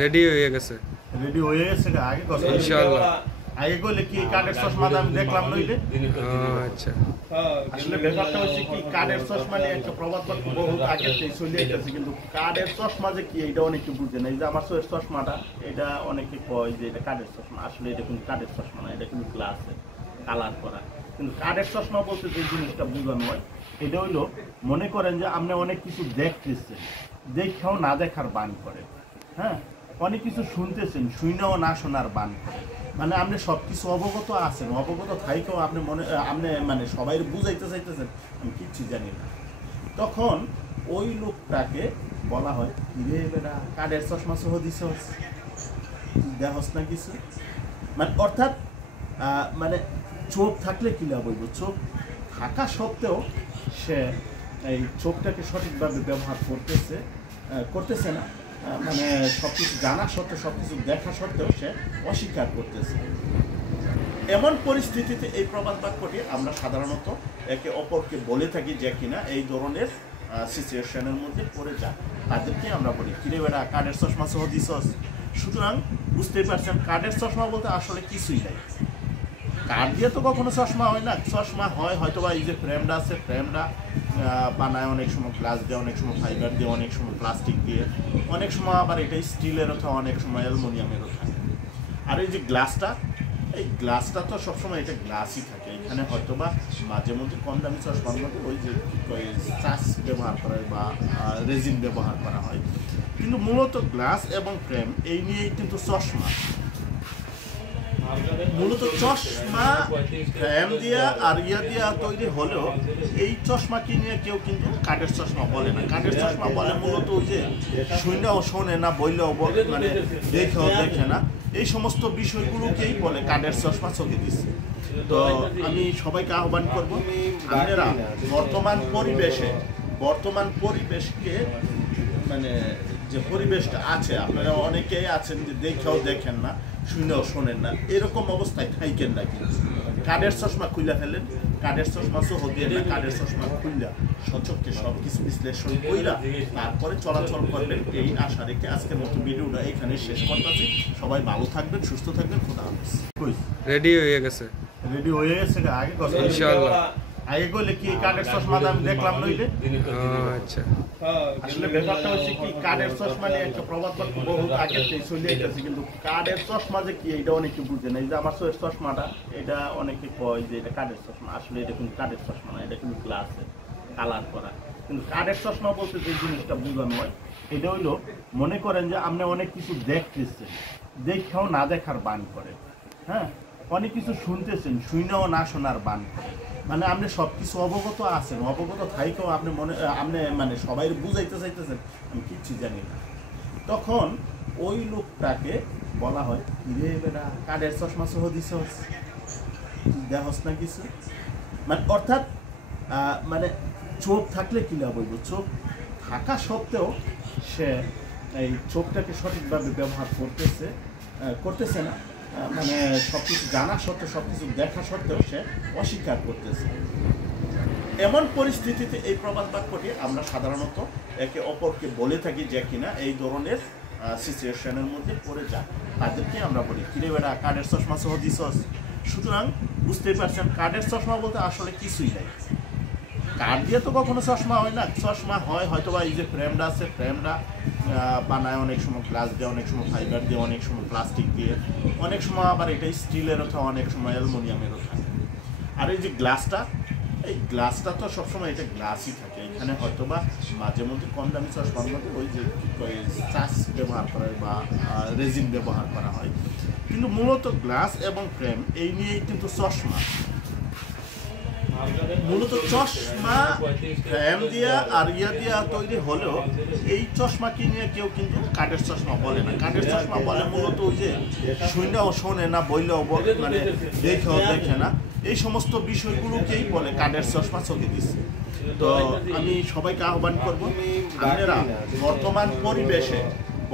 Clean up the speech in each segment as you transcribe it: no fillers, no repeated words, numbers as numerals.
Ready হয়ে গেছে আগে কথা ইনশাআল্লাহ আগে কইলে কি কার্ডের চশমা আমি দেখলাম নইলে আচ্ছা আসলে ব্যাপারটা হচ্ছে কি কার্ডের চশমা নিয়ে একটা প্রবাদ বাক্য বহুত আগে থেকে চলে যাচ্ছে কিন্তু কার্ডের চশমা যে কি এটা অনেকে বুঝে না। এই যে আমার চোখের চশমাটা এটা অনেকে কয় যে এটা কার্ডের চশমা, আসলে এটা কিন্তু কার্ডের চশমা না, এটা কিন্তু গ্লাসের কালার করা। কিন্তু কার্ডের চশমা বলতে যে জিনিসটা বোঝানো হয় এটা হইলো, মনে করেন যে আপনি অনেক কিছু দেখতেছেন, দেখেও না দেখার বান করে, হ্যাঁ, অনেক কিছু শুনতেছেন, শুনেও না শোনার বান করে। মানে আপনি সব কিছু অবগত আছেন, অবগত থাইকেও আপনি মানে সবাই বুঝাইতে চাইতেছেন আমি কিচ্ছু জানি না। তখন ওই লোকটাকে বলা হয় কিরে বেটা কার্ডের চশমা সহ দিছস, দেখস না কিছু। মানে অর্থাৎ মানে চোখ থাকলে কি লাভ হইব, চোখ থাকা সত্ত্বেও সে এই চোখটাকে সঠিকভাবে ব্যবহার করতেছে না। মানে সব কিছু জানা সত্ত্বেও, সব কিছু দেখা সত্ত্বেও সে অস্বীকার করতেছে। এমন পরিস্থিতিতে এই প্রবাদ বাক্যটি আমরা সাধারণত একে অপরকে বলে থাকি যে কিনা এই ধরনের সিচুয়েশনের মধ্যে পড়ে যায়, তাদেরকে আমরা বলি কিরে বেটা কার্ডের চশমা সহ দিছস। সুতরাং বুঝতেই পারছেন কার্ডের চশমা বলতে আসলে কিছুই নাই। কার্ড দিয়ে তো কখনো চশমা হয় না, চশমা হয় হয়তো বা এই যে ফ্রেমটা আছে, ফ্রেমটা বানায় অনেক সময় গ্লাস দিয়ে, অনেক সময় ফাইবার দিয়ে, অনেক সময় প্লাস্টিক দিয়ে, অনেক সময় আবার এটা স্টিলেরও থাকে, অনেক সময় অ্যালুমিনিয়ামেরও থাকে। আর এই যে গ্লাসটা, এই গ্লাসটা তো সবসময় এটা গ্লাসই থাকে। এখানে হয়তো বা মাঝে মধ্যে কম দামি চশমার মধ্যে ওই যে চাষ ব্যবহার করা হয় বা রেজিন ব্যবহার করা হয়, কিন্তু মূলত গ্লাস এবং ফ্রেম এই নিয়েই কিন্তু চশমা। মূলত চশমা ফ্রেম দিয়া আর দিয়া তৈরি হলেও এই চশমা কিনে কেউ কিন্তু কাঠের চশমা বলে না। কাঠের চশমা বলে মূলত ওই যে শুনেও শোনে না, বললেও মানে দেখেও দেখে না, এই সমস্ত বিষয়গুলোকেই বলে কাঠের চশমা চোখে দিচ্ছে। তো আমি সবাইকে আহ্বান করবো, আপনারা বর্তমান পরিবেশকে মানে যে পরিবেশটা আছে, আপনারা অনেকেই আছেন যে দেখেও দেখেন না, শুনেও শোনেন না, এরকম অবস্থায় থাইকেন না। কিন্তু কাঠের চশমা খুলে ফেলেন, কাঠের চশমা সহ দিয়ে না, কাঠের চশমা খুললা সচক্ষে সব কিছু বিশ্লেষণ কইরা তারপরে চলাচল করবেন, এই আশা রেখে আজকের মতো ভিডিওটা এখানে শেষ করতেছি। সবাই ভালো থাকবেন, সুস্থ থাকবেন, খোদা হাফেজ। রেডি হয়ে গেছে আগে কথা ইনশাআল্লাহ আগে কইলে কি কার্ডের চশমা আমি দেখলাম নইলে আচ্ছা আসলে ব্যাপারটা হচ্ছে কি কার্ডের চশমা নিয়ে একটা প্রবাদ বাক্য বহুত আগে থেকে চলে যাচ্ছে কিন্তু কার্ডের চশমা যে কি এটা অনেকে বুঝে না। এই যে আমার চোখের চশমাটা এটা অনেকে কয় যে এটা কার্ডের চশমা, আসলে এটা কিন্তু কার্ডের চশমা না, এটা কিন্তু গ্লাসের কালার করা। কিন্তু কার্ডের চশমা বলতে যে জিনিসটা বোঝানো হয় এটা হইলো, মনে করেন যে আপনি অনেক কিছু দেখতেছেন, দেখেও না দেখার বান করে, হ্যাঁ, অনেক কিছু শুনতেছেন, শুনেও না শোনার বান করে। মানে আপনি সব কিছু অবগত আছেন, অবগত থাইকেও আপনি মানে সবাই বুঝাইতে চাইতেছেন আমি কিচ্ছু জানি না। তখন ওই লোকটাকে বলা হয় কিরে বেটা কার্ডের চশমা সহ দিছস, দেখস না কিছু। মানে অর্থাৎ মানে চোখ থাকলে কি লাভ হইব, চোখ থাকা সত্ত্বেও সে এই চোখটাকে সঠিকভাবে ব্যবহার করতেছে না। মানে সব কিছু জানা সত্ত্বেও, সব কিছু দেখা সত্ত্বেও সে অস্বীকার করতেছে। এমন পরিস্থিতিতে এই প্রবাদ বাক্যটি আমরা সাধারণত একে অপরকে বলে থাকি যে কিনা এই ধরনের সিচুয়েশনের মধ্যে পড়ে যায়, তাদেরকে আমরা বলি কিরে বেটা কার্ডের চশমা সহ দিছস। সুতরাং বুঝতেই পারছেন কার্ডের চশমা বলতে আসলে কিছুই নাই। কার্ড দিয়ে তো কখনো চশমা হয় না, চশমা হয় হয়তো বা এই যে ফ্রেমটা আছে, ফ্রেমটা বানায় অনেক সময় গ্লাস দিয়ে, অনেক সময় ফাইবার দিয়ে, অনেক সময় প্লাস্টিক দিয়ে, অনেক সময় আবার এটা স্টিলেরও থাকে, অনেক সময় অ্যালুমিনিয়ামেরও থাকে। আর এই যে গ্লাসটা, এই গ্লাসটা তো সবসময় এটা গ্লাসই থাকে। এখানে হয়তো বা মাঝে মধ্যে কম দামি চশমার মধ্যে ওই যে চাষ ব্যবহার করা হয় বা রেজিন ব্যবহার করা হয়, কিন্তু মূলত গ্লাস এবং ফ্রেম এই নিয়েই কিন্তু চশমা। মূলত চশমা ফ্রেম দিয়া আর দিয়া তৈরি হলেও এই চশমা কিনে কেউ কিন্তু কাঠের চশমা বলে না। কাঠের চশমা বলে মূলত ওই যে শুনেও শোনে না, বললেও মানে দেখেও দেখে না, এই সমস্ত বিষয়গুলোকেই বলে কাঠের চশমা চোখে দিচ্ছে। তো আমি সবাইকে আহ্বান করবো, আপনারা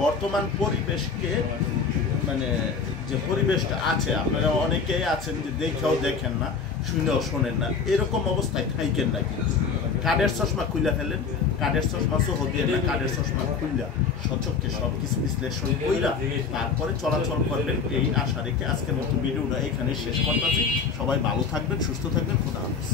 বর্তমান পরিবেশকে মানে যে পরিবেশটা আছে, আপনারা অনেকেই আছেন যে দেখেও দেখেন না, শুনেও শোনেন না, এরকম অবস্থায় থাইকেন না। কিন্তু কাঠের চশমা খুলে ফেলেন, কাঠের চশমা সহ দিয়ে না, কাঠের চশমা খুললা সচক্ষে সব কিছু বিশ্লেষণ কইরা তারপরে চলাচল করবেন, এই আশা রেখে আজকের মতো ভিডিওটা এখানে শেষ করতেছি। সবাই ভালো থাকবেন, সুস্থ থাকবেন, খোদা হাফেজ।